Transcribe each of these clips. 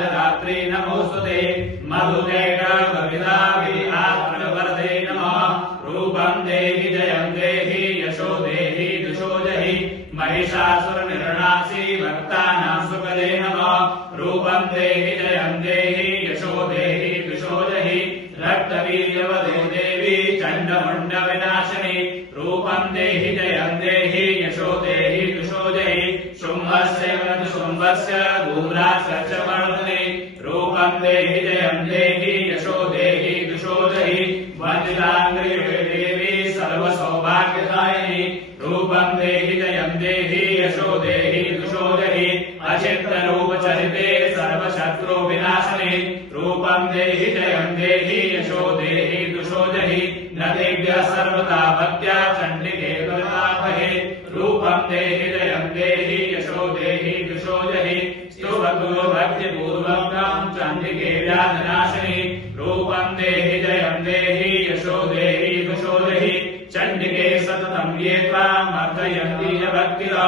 कालरात्रि नमोस्तुते मधुदेवविदाविहात्रवरदे नमः रूपं देहि जयं देहि यशो देहि दुषो जहि महिषासुरनिर्णासि भक्तानां सुखदे नमः रूपं देहि जयं देहि यशो देहि दुषो जहि रक्तवीर्यवदे देवी चण्डमुण्डविनाशिनी रूपं देहि जयं देहि यशो देहि दुषो जहि शुम्भस्य शुम्भस्य धूम्रास्य वर्धने रूपं देहि जयं देहि यशो देहि दुषो जहि वज्राङ्ग्रि देवी सर्वसौभाग्यदायिनी रूपं देहि जयं देहि यशो देहि दुषो जहि अचित्ररूपचरिते सर्वशत्रु विनाशिनी रूपं देहि जयं देहि यशो देहि दुषो जहि नतेभ्यः सर्वदा भक्त्या चण्डिके दुर्गाभये रूपं देहि जयं देहि यशो देहि दुषो जहि स्तुवतु भक्तिपूर्वकं चण्डिके व्याधिनाशिनी रूपं देहि जयं देहि यशो देहि दुषो जहि चण्डिके सततं ये त्वाम् अर्चयन्ति च भक्तिरा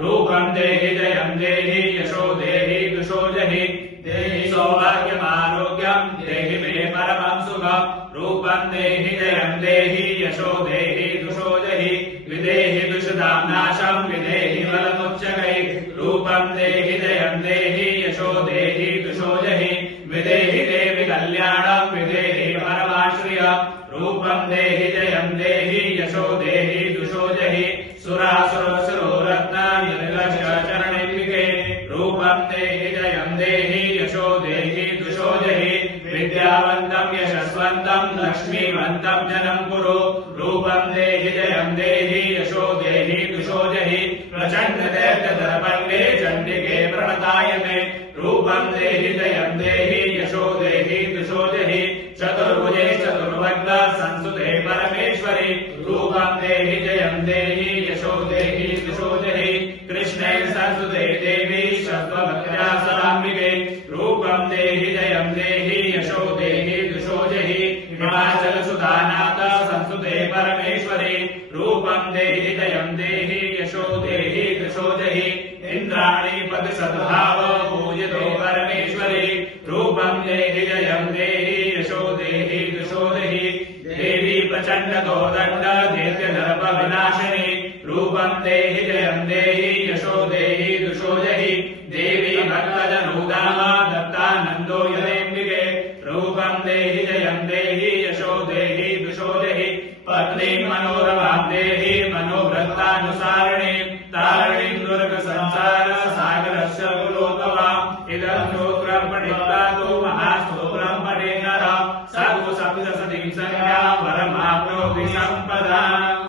रूपं देहि जयं देहि यशो देहि दुषो जहि देहि सौभाग्यमारोग्यं देहि मे परमं सुखं रूपं देहि जयं देहि यशो देहि दुषो जहि विदेहि दुषदां नाशं विदेहि बलमुच्चकै रूपं देहि जयं देहि यशो देहि दुषो जहि विदेहि देवि कल्याणं विदेहि परमाश्रियं रूपं देहि जयं देहि यशो देहि दुषो जहि सुरासुरसुरो रत्नानिर्गशरणैर्विके रूपं देहि जयं देहि यशो देहि दुषो जहि विद्यावन्तं यशस्वन्तं लक्ष्मीवन्तं जनं कुरु रूपं देहि जयं देहि यशो देहि दुषो जहि प्रचण्डदैत्यदर्पण्डे चण्डिके प्रणतायते रूपं देहि जयं देहि यशो देहि दुषो जहि चतुर्भुजे चतुर्भक्त संसुते परमेश्वरि रूपं देहि जयं देहि यशो देहि दुषो जहि कृष्णे संसुते देवी सत्त्वभक्त्या सदाम्बिके रूपं देहि जयं देहि यशो देहि दुषो जहि हिमाचलसुधानाथ संसुते परमेश्वरि रूपं देहि जयं देहि यशो देहि दुषो जहि इन्द्राणि पदसद्भाव पूजितो परमेश्वरि रूपं देहि जयं देहि यशो देहि दुषो जहि देवी प्रचण्डतो दण्ड दैत्यदर्प विनाशिनी रूपं देहि जयं देहि यशो देहि दुषो जहि देवी भक्तजनूदाम दत्तानन्दो यदेम्बिके रूपं देहि जयं देहि यशो देहि दुषो जहि पत्नीं मनोरमां देहि मनोवृत्तानुसारिणीं